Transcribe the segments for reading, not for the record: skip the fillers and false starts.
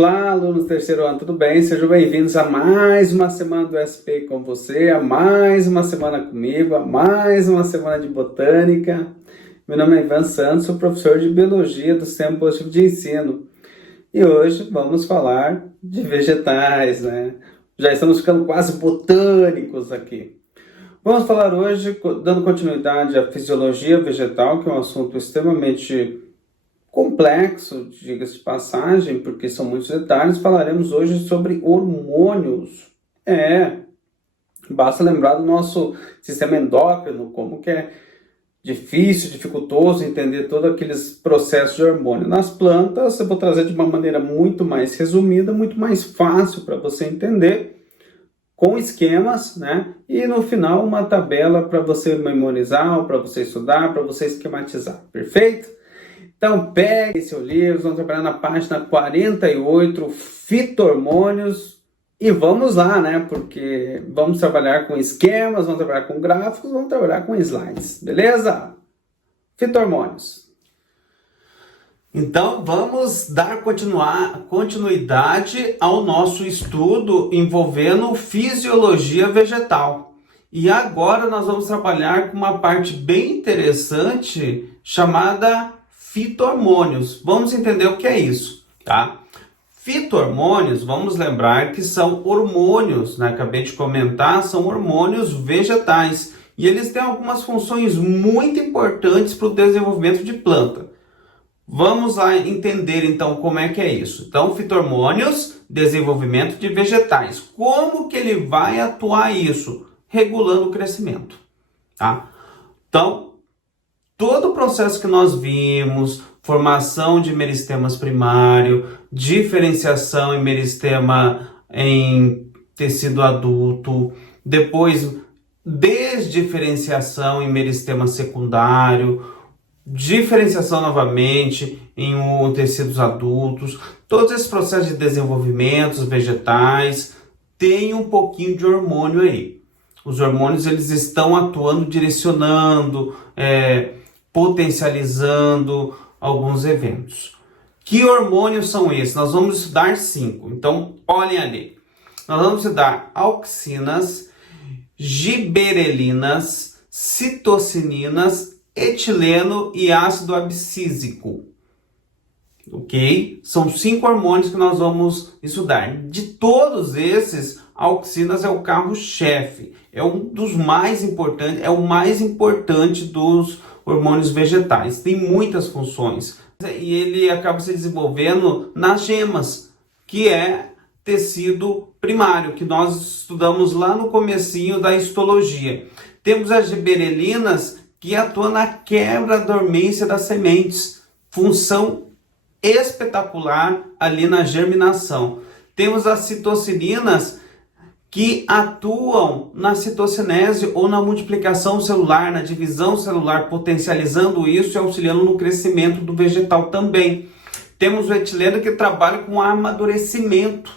Olá, alunos do terceiro ano, tudo bem? Sejam bem-vindos a mais uma semana do SP com você, a mais uma semana comigo, a mais uma semana de botânica. Meu nome é Ivan Santos, sou professor de Biologia do Sistema Positivo de Ensino. E hoje vamos falar de vegetais, né? Já estamos ficando quase botânicos aqui. Vamos falar hoje, dando continuidade à fisiologia vegetal, que é um assunto extremamente complexo, diga-se de passagem, porque são muitos detalhes. Falaremos hoje sobre hormônios. Basta lembrar do nosso sistema endócrino, como que é difícil, dificultoso entender todos aqueles processos de hormônio. Nas plantas, eu vou trazer de uma maneira muito mais resumida, muito mais fácil para você entender, com esquemas, né? E no final uma tabela para você memorizar, para você estudar, para você esquematizar. Perfeito? Então pegue seu livro, vamos trabalhar na página 48, fito-hormônios, e vamos lá, né? Porque vamos trabalhar com esquemas, vamos trabalhar com gráficos, vamos trabalhar com slides, beleza? Fito-hormônios. Então vamos dar continuidade ao nosso estudo envolvendo fisiologia vegetal. E agora nós vamos trabalhar com uma parte bem interessante chamada fito-hormônios. Vamos entender o que é isso, tá? Fito-hormônios, vamos lembrar que são hormônios, né? Acabei de comentar, são hormônios vegetais. E eles têm algumas funções muito importantes para o desenvolvimento de planta. Vamos lá entender então como é que é isso. Então, fito-hormônios, desenvolvimento de vegetais. Como que ele vai atuar isso? Regulando o crescimento, tá? Então, todo o processo que nós vimos, formação de meristemas primário, diferenciação em meristema em tecido adulto, depois desdiferenciação em meristema secundário, diferenciação novamente em tecidos adultos, todos esses processos de desenvolvimento vegetais têm um pouquinho de hormônio aí. Os hormônios eles estão atuando, direcionando, potencializando alguns eventos. Que hormônios são esses? Nós vamos estudar 5. Então, olhem ali. Nós vamos estudar auxinas, giberelinas, citocininas, etileno e ácido abscísico. Ok? São 5 hormônios que nós vamos estudar. De todos esses, auxinas é o carro-chefe. É um dos mais importantes, é o mais importante dos hormônios vegetais. Tem muitas funções. E ele acaba se desenvolvendo nas gemas, que é tecido primário, que nós estudamos lá no comecinho da histologia. Temos as giberelinas, que atuam na quebra da dormência das sementes. Função espetacular ali na germinação. Temos as citocininas, que atuam na citocinese ou na multiplicação celular, na divisão celular, potencializando isso e auxiliando no crescimento do vegetal também. Temos o etileno, que trabalha com o amadurecimento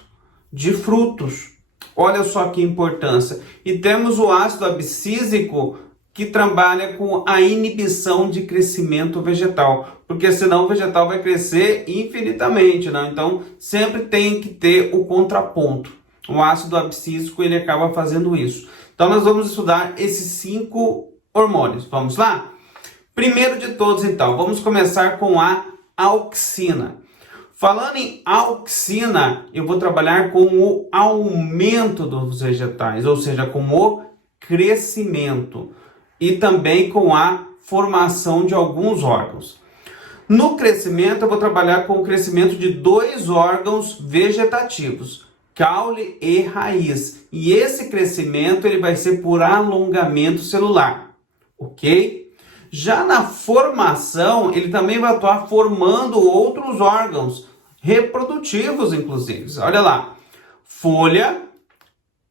de frutos. Olha só que importância. E temos o ácido abscísico, que trabalha com a inibição de crescimento vegetal, porque senão o vegetal vai crescer infinitamente, né? Então sempre tem que ter o contraponto. O ácido abscísico ele acaba fazendo isso. Então nós vamos estudar esses 5 hormônios. Vamos lá? Primeiro de todos, então, vamos começar com a auxina. Falando em auxina, eu vou trabalhar com o aumento dos vegetais, ou seja, com o crescimento e também com a formação de alguns órgãos. No crescimento, eu vou trabalhar com o crescimento de 2 órgãos vegetativos, caule e raiz. E esse crescimento ele vai ser por alongamento celular, ok? Já na formação, ele também vai atuar formando outros órgãos reprodutivos, inclusive. Olha lá, folha,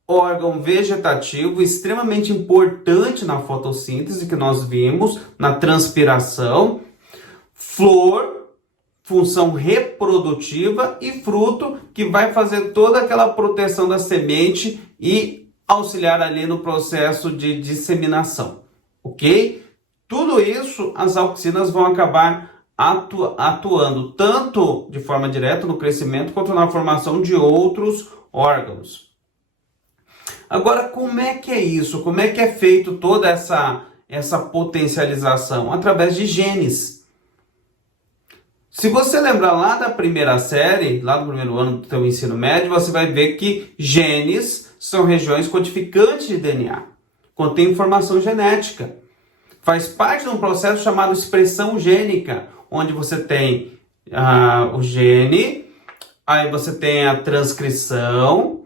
órgão vegetativo extremamente importante na fotossíntese que nós vimos, na transpiração, flor, função reprodutiva, e fruto, que vai fazer toda aquela proteção da semente e auxiliar ali no processo de disseminação, ok? Tudo isso as auxinas vão acabar atuando tanto de forma direta no crescimento quanto na formação de outros órgãos. Agora, como é que é isso? Como é que é feito toda essa potencialização? Através de genes. Se você lembrar lá da primeira série, lá do primeiro ano do teu ensino médio, você vai ver que genes são regiões codificantes de DNA, contém informação genética. Faz parte de um processo chamado expressão gênica, onde você tem o gene, aí você tem a transcrição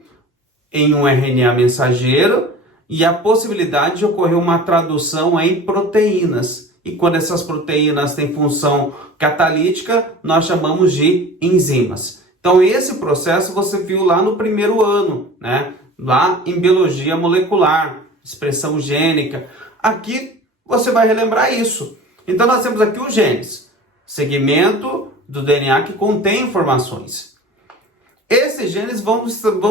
em um RNA mensageiro e a possibilidade de ocorrer uma tradução em proteínas. E quando essas proteínas têm função catalítica, nós chamamos de enzimas. Então esse processo você viu lá no primeiro ano, né? Lá em biologia molecular, expressão gênica. Aqui você vai relembrar isso. Então nós temos aqui os genes, segmento do DNA que contém informações. Esses genes vão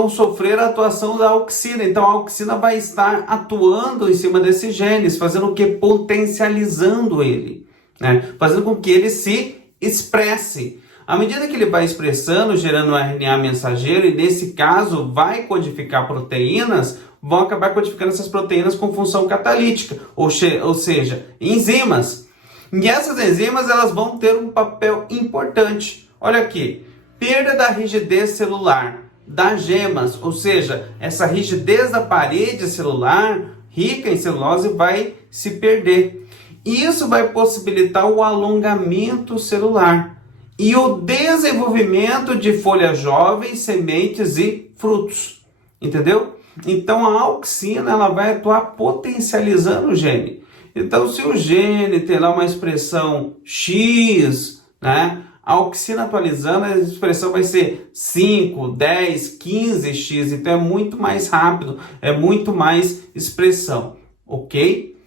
sofrer a atuação da auxina. Então a auxina vai estar atuando em cima desses genes, fazendo o que? Potencializando ele, né? Fazendo com que ele se expresse. À medida que ele vai expressando, gerando um RNA mensageiro, e nesse caso vai codificar proteínas, vão acabar codificando essas proteínas com função catalítica, ou seja, enzimas. E essas enzimas elas vão ter um papel importante. Olha aqui, perda da rigidez celular, das gemas, ou seja, essa rigidez da parede celular, rica em celulose, vai se perder. Isso vai possibilitar o alongamento celular e o desenvolvimento de folhas jovens, sementes e frutos. Entendeu? Então a auxina ela vai atuar potencializando o gene. Então se o gene tem lá uma expressão X, né? A auxina atualizando, a expressão vai ser 5, 10, 15x, então é muito mais rápido, é muito mais expressão, ok?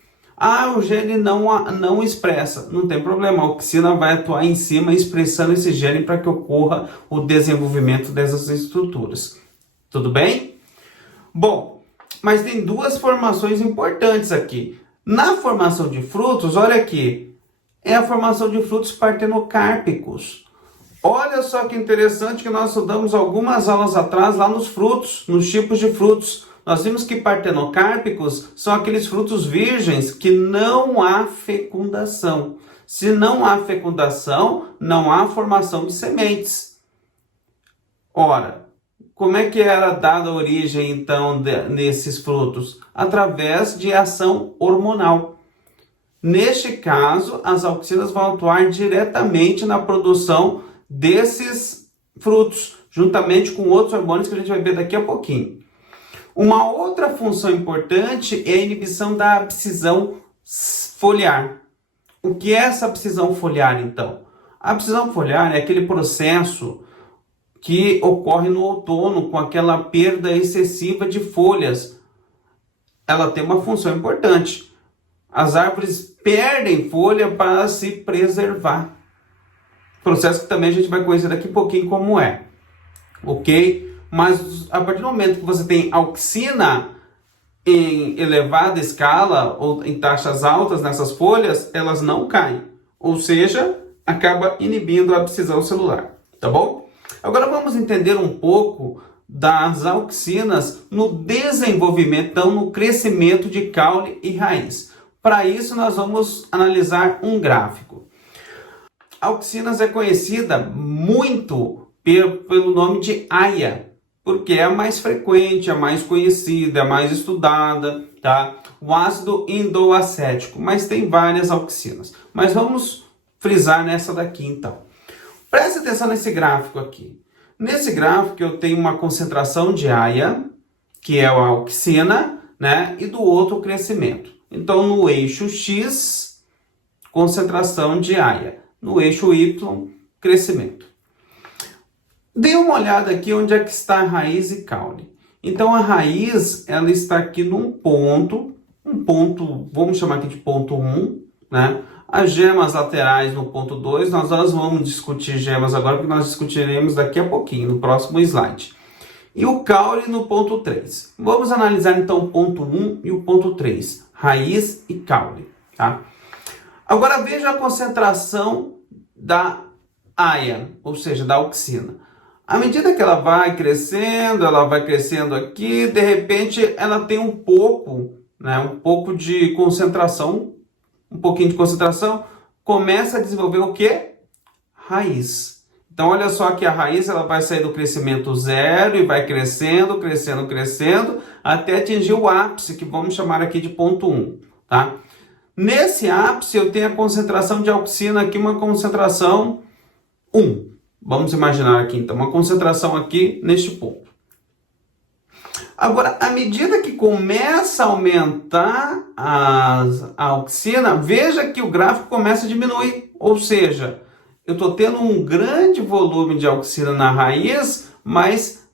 O gene não expressa, não tem problema, a auxina vai atuar em cima expressando esse gene para que ocorra o desenvolvimento dessas estruturas, tudo bem? Bom, mas tem duas formações importantes aqui. Na formação de frutos, olha aqui, é a formação de frutos partenocárpicos. Olha só que interessante que nós estudamos algumas aulas atrás lá nos frutos, nos tipos de frutos. Nós vimos que partenocárpicos são aqueles frutos virgens que não há fecundação. Se não há fecundação, não há formação de sementes. Ora, como é que era dada a origem então nesses frutos? Através de ação hormonal. Neste caso, as auxinas vão atuar diretamente na produção desses frutos, juntamente com outros hormônios que a gente vai ver daqui a pouquinho. Uma outra função importante é a inibição da abscisão foliar. O que é essa abscisão foliar, então? A abscisão foliar é aquele processo que ocorre no outono com aquela perda excessiva de folhas. Ela tem uma função importante. As árvores perdem folha para se preservar. Processo que também a gente vai conhecer daqui a pouquinho como é. Ok? Mas a partir do momento que você tem auxina em elevada escala ou em taxas altas nessas folhas, elas não caem. Ou seja, acaba inibindo a abscisão celular. Tá bom? Agora vamos entender um pouco das auxinas no desenvolvimento, então no crescimento de caule e raiz. Para isso, nós vamos analisar um gráfico. A auxinas é conhecida muito pelo nome de AIA, porque é a mais frequente, a mais conhecida, a mais estudada, tá? O ácido indoacético, mas tem várias auxinas. Mas vamos frisar nessa daqui, então. Preste atenção nesse gráfico aqui. Nesse gráfico eu tenho uma concentração de AIA, que é a auxina, né? E do outro o crescimento. Então, no eixo X, concentração de AIA. No eixo Y, crescimento. Dê uma olhada aqui onde é que está a raiz e caule. Então, a raiz, ela está aqui num ponto, vamos chamar aqui de ponto 1, né? As gemas laterais no ponto 2, nós vamos discutir gemas agora, porque nós discutiremos daqui a pouquinho, no próximo slide. E o caule no ponto 3. Vamos analisar então o ponto 1 e o ponto 3. Raiz e caule, tá? Agora veja a concentração da aia, ou seja, da auxina. À medida que ela vai crescendo aqui, de repente ela tem um pouco, né, um pouco de concentração, um pouquinho de concentração, começa a desenvolver o quê? Raiz. Então, olha só que a raiz ela vai sair do crescimento zero e vai crescendo, crescendo, crescendo, até atingir o ápice, que vamos chamar aqui de ponto 1, tá? Nesse ápice, eu tenho a concentração de auxina aqui, uma concentração 1. Vamos imaginar aqui, então, uma concentração aqui neste ponto. Agora, à medida que começa a aumentar a auxina, veja que o gráfico começa a diminuir, ou seja, eu estou tendo um grande volume de auxina na raiz, mas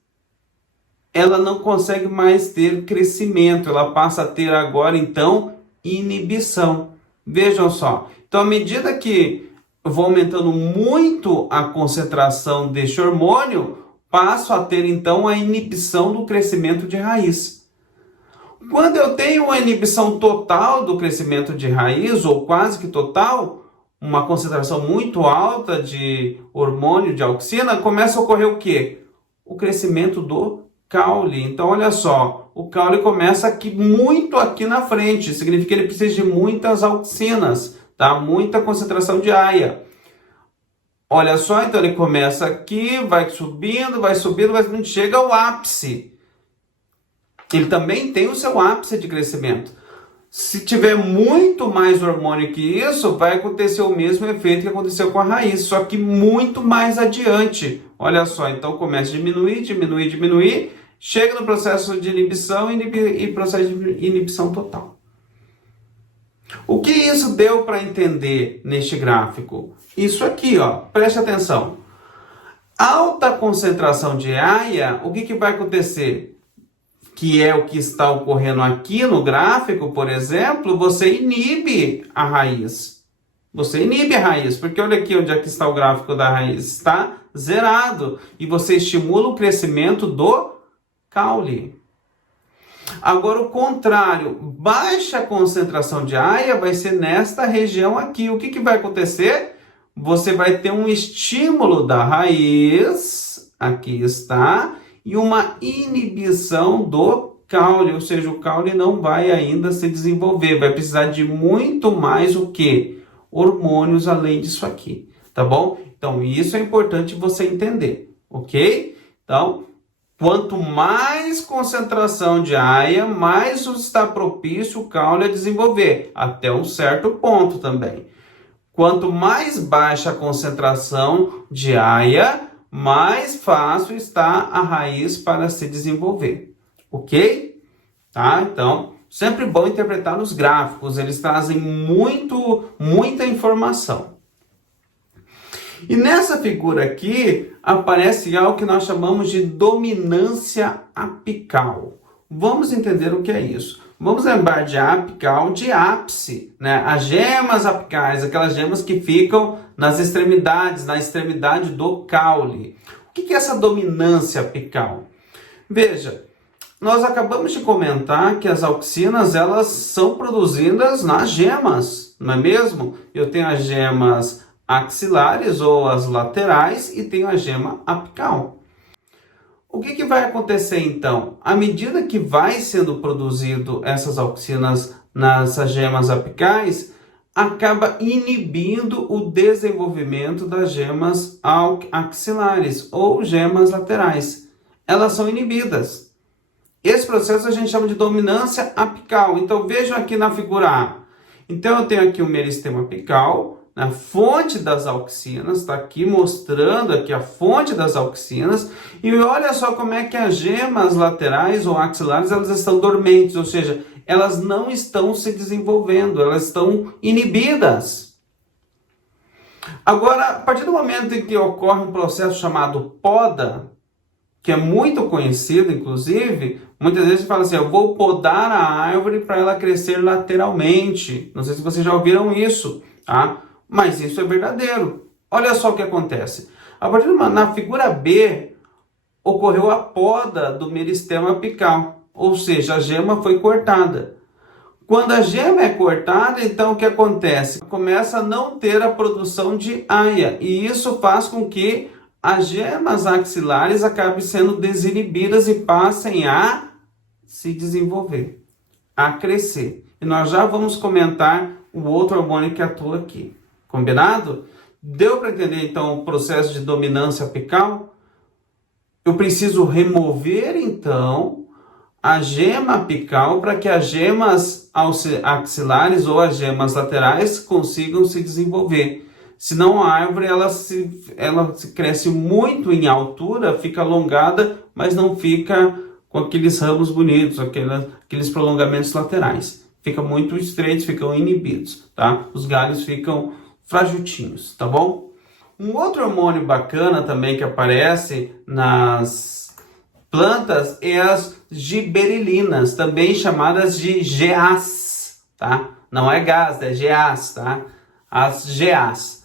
ela não consegue mais ter crescimento, ela passa a ter agora, então, inibição. Vejam só, então à medida que eu vou aumentando muito a concentração deste hormônio, passo a ter, então, a inibição do crescimento de raiz. Quando eu tenho uma inibição total do crescimento de raiz, ou quase que total, uma concentração muito alta de hormônio de auxina, começa a ocorrer o quê? O crescimento do caule. Então, olha só, o caule começa aqui, muito aqui na frente, significa que ele precisa de muitas auxinas, tá? Muita concentração de aia. Olha só, então ele começa aqui, vai subindo, chega ao ápice. Ele também tem o seu ápice de crescimento. Se tiver muito mais hormônio que isso, vai acontecer o mesmo efeito que aconteceu com a raiz, só que muito mais adiante. Olha só, então começa a diminuir, chega no processo de inibição e processo de inibição total. O que isso deu para entender neste gráfico? Isso aqui, ó, preste atenção. Alta concentração de aia, o que vai acontecer? Que é o que está ocorrendo aqui no gráfico, por exemplo, você inibe a raiz. Você inibe a raiz, porque olha aqui onde é que está o gráfico da raiz. Está zerado. E você estimula o crescimento do caule. Agora, o contrário, baixa concentração de aia vai ser nesta região aqui. O que vai acontecer? Você vai ter um estímulo da raiz, aqui está, e uma inibição do caule, ou seja, o caule não vai ainda se desenvolver, vai precisar de muito mais o quê? Hormônios além disso aqui, tá bom? Então, isso é importante você entender, ok? Então, quanto mais concentração de aia, mais está propício o caule a desenvolver, até um certo ponto também. Quanto mais baixa a concentração de aia, mais fácil está a raiz para se desenvolver, ok? Tá? Então, sempre bom interpretar os gráficos, eles trazem muita informação. E nessa figura aqui, aparece algo que nós chamamos de dominância apical. Vamos entender o que é isso. Vamos lembrar de apical, de ápice, né? As gemas apicais, aquelas gemas que ficam nas extremidades, na extremidade do caule. O que é essa dominância apical? Veja, nós acabamos de comentar que as auxinas, elas são produzidas nas gemas, não é mesmo? Eu tenho as gemas axilares ou as laterais e tenho a gema apical. O que vai acontecer então? À medida que vai sendo produzido essas auxinas nas gemas apicais, acaba inibindo o desenvolvimento das gemas axilares ou gemas laterais. Elas são inibidas. Esse processo a gente chama de dominância apical. Então vejam aqui na figura A. Então eu tenho aqui o meristema apical, a fonte das auxinas, está aqui mostrando aqui a fonte das auxinas, e olha só como é que as gemas laterais ou axilares, elas estão dormentes, ou seja, elas não estão se desenvolvendo, elas estão inibidas. Agora, a partir do momento em que ocorre um processo chamado poda, que é muito conhecido, inclusive, muitas vezes fala assim, eu vou podar a árvore para ela crescer lateralmente. Não sei se vocês já ouviram isso, tá? Mas isso é verdadeiro. Olha só o que acontece. Na figura B, ocorreu a poda do meristema apical, ou seja, a gema foi cortada. Quando a gema é cortada, então o que acontece? Começa a não ter a produção de aia, e isso faz com que as gemas axilares acabem sendo desinibidas e passem a se desenvolver, a crescer. E nós já vamos comentar o outro hormônio que atua aqui. Combinado? Deu para entender então o processo de dominância apical? Eu preciso remover então a gema apical para que as gemas axilares ou as gemas laterais consigam se desenvolver. Senão a árvore ela se cresce muito em altura, fica alongada, mas não fica com aqueles ramos bonitos, aqueles prolongamentos laterais. Fica muito estreitos, ficam inibidos, tá? Os galhos ficam frajutinhos, tá bom? Um outro hormônio bacana também que aparece nas plantas é as giberelinas, também chamadas de GAs, tá? Não é gás, é GAs, tá? As GAs.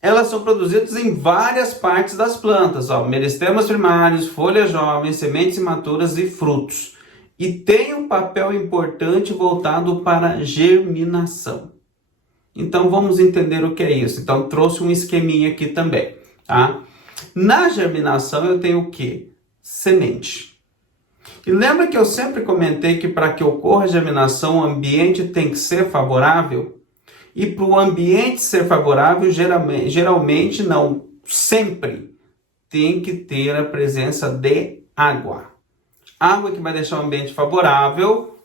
Elas são produzidas em várias partes das plantas, ó, meristemas primários, folhas jovens, sementes imaturas e frutos. E tem um papel importante voltado para germinação. Então vamos entender o que é isso. Então trouxe um esqueminha aqui também, tá? Na germinação eu tenho o quê? Semente. E lembra que eu sempre comentei que para que ocorra a germinação o ambiente tem que ser favorável? E para o ambiente ser favorável, geralmente não sempre, tem que ter a presença de água. Água que vai deixar o ambiente favorável.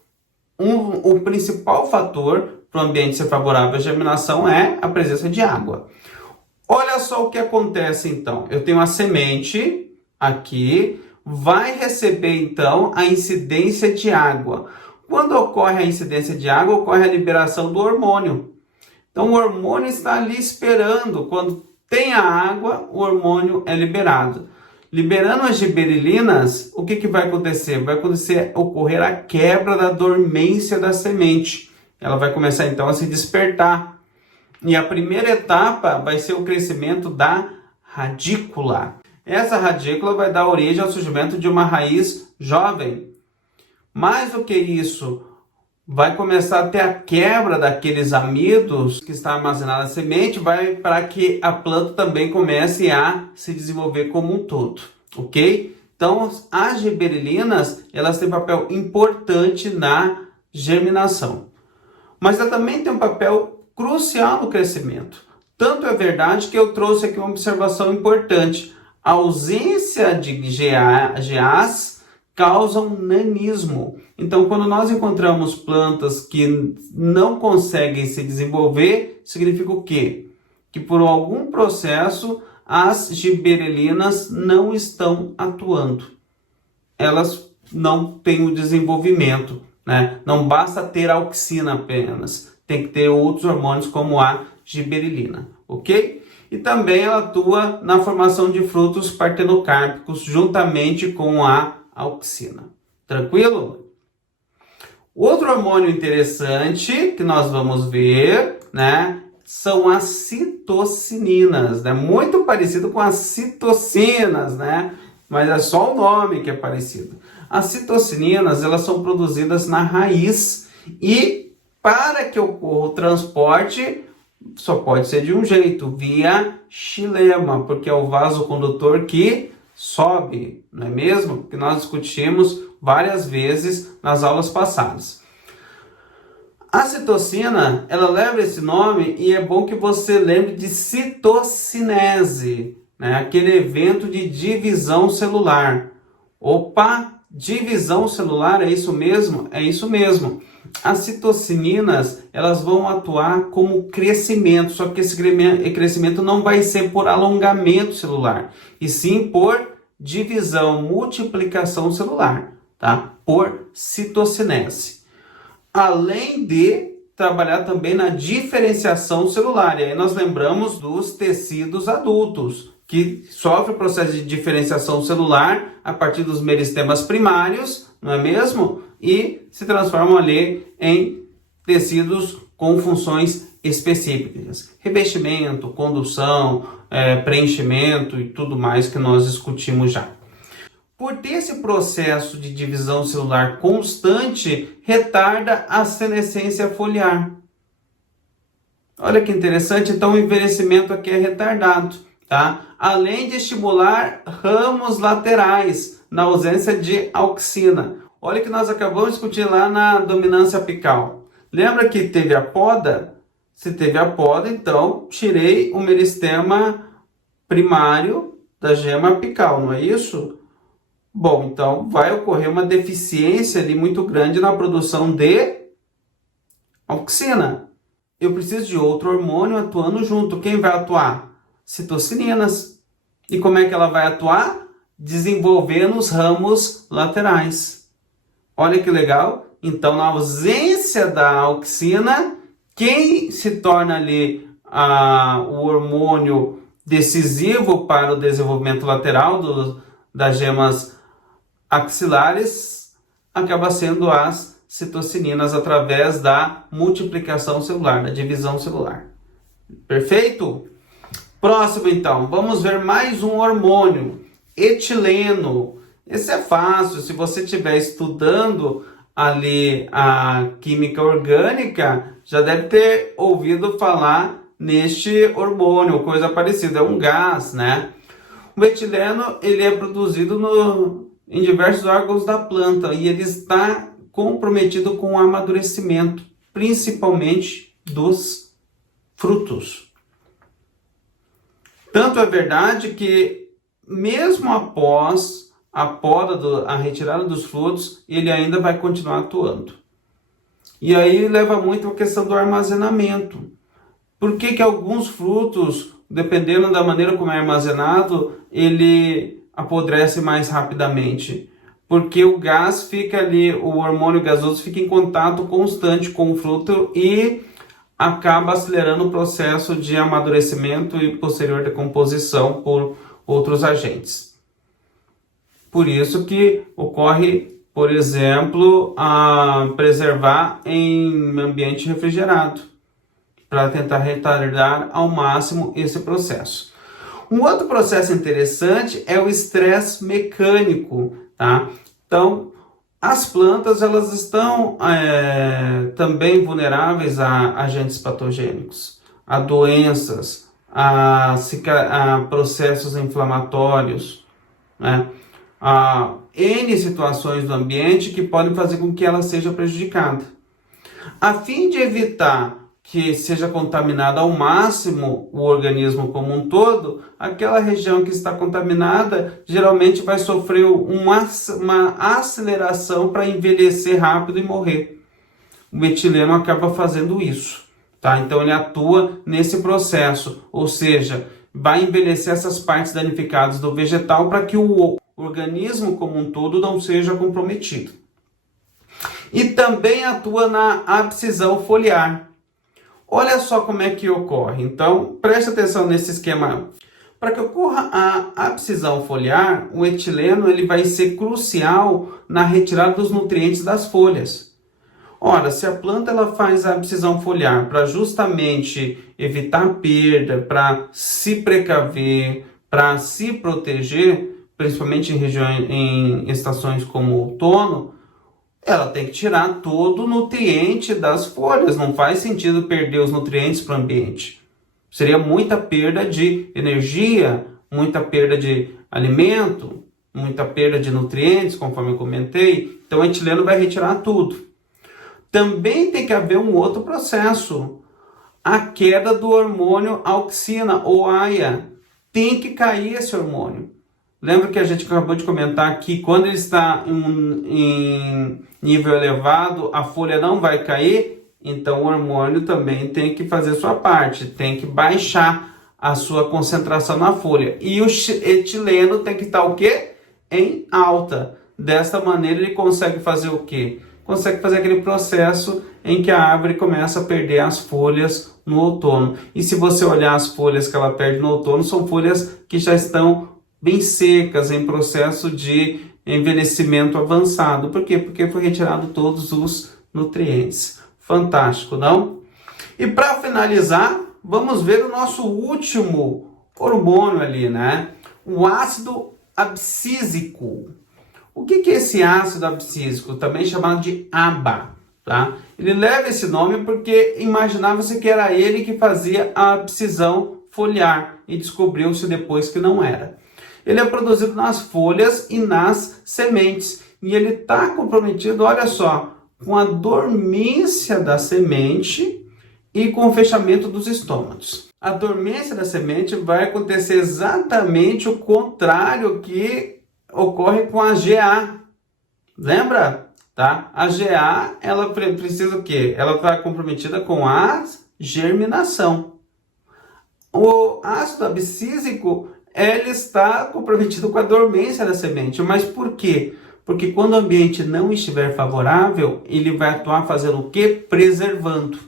O principal fator para o ambiente ser favorável à germinação é a presença de água. Olha só o que acontece então. Eu tenho a semente aqui, vai receber então a incidência de água. Quando ocorre a incidência de água, ocorre a liberação do hormônio. Então o hormônio está ali esperando. Quando tem a água, o hormônio é liberado. Liberando as giberelinas, o que vai acontecer? Vai ocorrer a quebra da dormência da semente. Ela vai começar então a se despertar. E a primeira etapa vai ser o crescimento da radícula. Essa radícula vai dar origem ao surgimento de uma raiz jovem. Mais do que isso, vai começar a ter a quebra daqueles amidos que está armazenado na semente, vai para que a planta também comece a se desenvolver como um todo, ok? Então, as giberelinas, elas têm papel importante na germinação. Mas ela também tem um papel crucial no crescimento. Tanto é verdade que eu trouxe aqui uma observação importante. A ausência de GAs causa um nanismo. Então, quando nós encontramos plantas que não conseguem se desenvolver, significa o quê? Que por algum processo as giberelinas não estão atuando. Elas não têm o desenvolvimento, né? Não basta ter auxina apenas, tem que ter outros hormônios como a giberelina, ok? E também ela atua na formação de frutos partenocárpicos juntamente com a auxina. Tranquilo? Outro hormônio interessante que nós vamos ver, né, são as citocininas, né? Muito parecido com as citocinas, né? Mas é só o nome que é parecido. As citocininas, elas são produzidas na raiz e para que ocorra o transporte, só pode ser de um jeito, via xilema, porque é o vasocondutor que sobe, não é mesmo? Que nós discutimos várias vezes nas aulas passadas. A citocina, ela leva esse nome e é bom que você lembre de citocinese, né? Aquele evento de divisão celular. Opa, divisão celular, é isso mesmo? É isso mesmo. As citocininas, elas vão atuar como crescimento, só que esse crescimento não vai ser por alongamento celular, e sim por divisão, multiplicação celular, tá? Por citocinese. Além de trabalhar também na diferenciação celular, e aí nós lembramos dos tecidos adultos, que sofrem o processo de diferenciação celular a partir dos meristemas primários, não é mesmo? E se transformam ali em tecidos com funções específicas. Revestimento, condução, preenchimento e tudo mais que nós discutimos já. por ter esse processo de divisão celular constante, retarda a senescência foliar. Olha que interessante, então o envelhecimento aqui é retardado, tá? Além de estimular ramos laterais, na ausência de auxina. Olha que nós acabamos de discutir lá na dominância apical. Lembra que teve a poda? Se teve a poda, então tirei o meristema primário da gema apical, não é isso? Bom, então vai ocorrer uma deficiência ali muito grande na produção de auxina. Eu preciso de outro hormônio atuando junto. Quem vai atuar? Citocininas. E como é que ela vai atuar? Desenvolvendo os ramos laterais. Olha que legal. Então, na ausência da auxina, quem se torna ali o hormônio decisivo para o desenvolvimento lateral das gemas axilares acaba sendo as citocininas através da multiplicação celular, da divisão celular. Perfeito? Próximo então, vamos ver mais um hormônio, etileno. Esse é fácil, se você estiver estudando ali a química orgânica, já deve ter ouvido falar neste hormônio, coisa parecida, é um gás, né? O etileno, ele é produzido em diversos órgãos da planta e ele está comprometido com o amadurecimento, principalmente dos frutos. Tanto é verdade que, mesmo após a poda, a retirada dos frutos, ele ainda vai continuar atuando. E aí leva muito a questão do armazenamento. Por que alguns frutos, dependendo da maneira como é armazenado, ele apodrece mais rapidamente? Porque o gás fica ali, o hormônio gasoso fica em contato constante com o fruto e acaba acelerando o processo de amadurecimento e posterior decomposição por outros agentes. Por isso que ocorre, por exemplo, a preservar em ambiente refrigerado, para tentar retardar ao máximo esse processo. Um outro processo interessante é o estresse mecânico, tá? Então, as plantas elas estão também vulneráveis a agentes patogênicos, a doenças, a processos inflamatórios, né? A N situações do ambiente que podem fazer com que ela seja prejudicada. A fim de evitar que seja contaminada ao máximo o organismo como um todo, aquela região que está contaminada geralmente vai sofrer uma aceleração para envelhecer rápido e morrer. O etileno acaba fazendo isso, tá? Então ele atua nesse processo, ou seja, vai envelhecer essas partes danificadas do vegetal para que o organismo como um todo não seja comprometido. E também atua na abscisão foliar. Olha só como é que ocorre. Então, preste atenção nesse esquema. Para que ocorra a abscisão foliar, o etileno ele vai ser crucial na retirada dos nutrientes das folhas. Ora, se a planta ela faz a abscisão foliar para justamente evitar perda, para se precaver, para se proteger, principalmente em estações como o outono, ela tem que tirar todo o nutriente das folhas. Não faz sentido perder os nutrientes para o ambiente. Seria muita perda de energia, muita perda de alimento, muita perda de nutrientes, conforme eu comentei. Então, o etileno vai retirar tudo. Também tem que haver um outro processo. A queda do hormônio auxina ou AIA. Tem que cair esse hormônio. Lembra que a gente acabou de comentar que quando ele está em nível elevado, a folha não vai cair? Então o hormônio também tem que fazer sua parte, tem que baixar a sua concentração na folha. E o etileno tem que estar o quê? Em alta. Desta maneira ele consegue fazer o quê? Consegue fazer aquele processo em que a árvore começa a perder as folhas no outono. E se você olhar as folhas que ela perde no outono, são folhas que já estão bem secas, em processo de envelhecimento avançado. Por quê? Porque foi retirado todos os nutrientes. Fantástico, não? E para finalizar, vamos ver o nosso último hormônio ali, né? O ácido abscísico. O que é esse ácido abscísico, também chamado de ABA? Tá? Ele leva esse nome porque imaginava-se que era ele que fazia a abscisão foliar e descobriu-se depois que não era. Ele é produzido nas folhas e nas sementes e ele está comprometido, olha só, com a dormência da semente e com o fechamento dos estômatos. A dormência da semente vai acontecer exatamente o contrário que ocorre com a GA. Lembra? Tá? A GA, ela precisa o quê? Ela está comprometida com a germinação. O ácido abscísico, ele está comprometido com a dormência da semente. Mas por quê? Porque quando o ambiente não estiver favorável, ele vai atuar fazendo o quê? Preservando.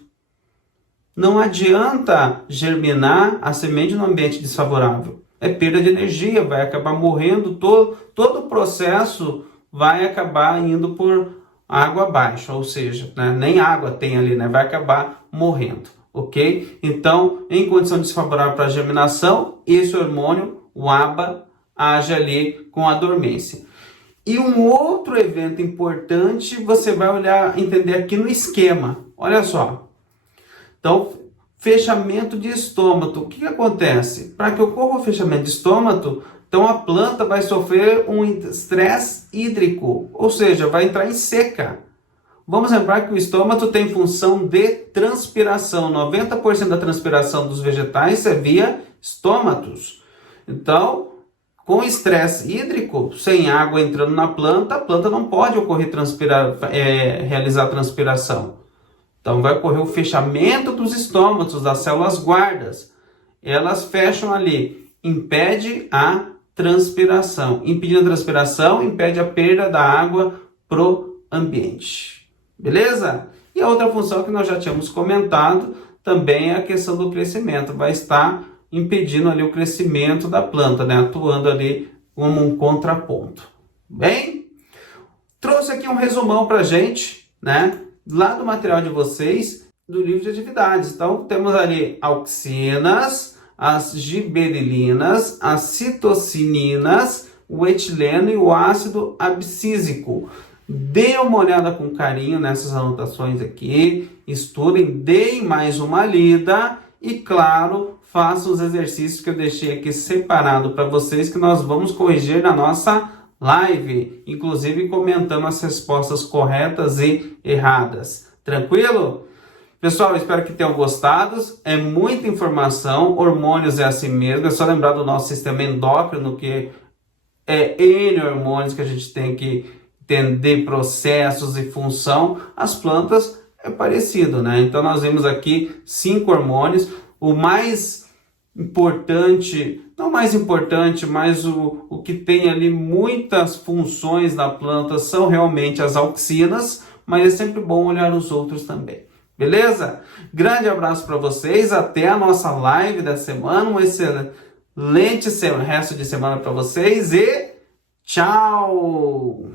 Não adianta germinar a semente no ambiente desfavorável. É perda de energia, vai acabar morrendo, todo o processo vai acabar indo por água abaixo, ou seja, né, nem água tem ali, né, vai acabar morrendo, ok? Então, em condição desfavorável para a germinação, esse hormônio, o ABA, age ali com a dormência. E um outro evento importante, você vai olhar, entender aqui no esquema, olha só. Então, fechamento de estômago, o que acontece? Para que ocorra o fechamento de estômago, então a planta vai sofrer um estresse hídrico, ou seja, vai entrar em seca. Vamos lembrar que o estômago tem função de transpiração. 90% da transpiração dos vegetais é via estômatos. Então, com estresse hídrico, sem água entrando na planta, a planta não pode realizar transpiração. Então, vai ocorrer o fechamento dos estômatos, das células guardas. Elas fecham ali, impede a transpiração. Impedindo a transpiração, impede a perda da água para o ambiente. Beleza? E a outra função que nós já tínhamos comentado também é a questão do crescimento. Vai estar impedindo ali o crescimento da planta, né? Atuando ali como um contraponto. Bem, trouxe aqui um resumão para a gente, né? Lá do material de vocês, do livro de atividades. Então, temos ali auxinas, as giberelinas, as citocininas, o etileno e o ácido abscísico. Dê uma olhada com carinho nessas anotações aqui, estudem, deem mais uma lida e, claro, façam os exercícios que eu deixei aqui separado para vocês, que nós vamos corrigir na nossa live, inclusive comentando as respostas corretas e erradas. Tranquilo? Pessoal, espero que tenham gostado. É muita informação, hormônios é assim mesmo, é só lembrar do nosso sistema endócrino, que é N hormônios que a gente tem que entender processos e função. As plantas é parecido, né? Então nós vimos aqui 5 hormônios, o mais importante, não mais importante, mas o que tem ali muitas funções na planta são realmente as auxinas, mas é sempre bom olhar os outros também. Beleza? Grande abraço para vocês, até a nossa live da semana, um excelente resto de semana para vocês e tchau!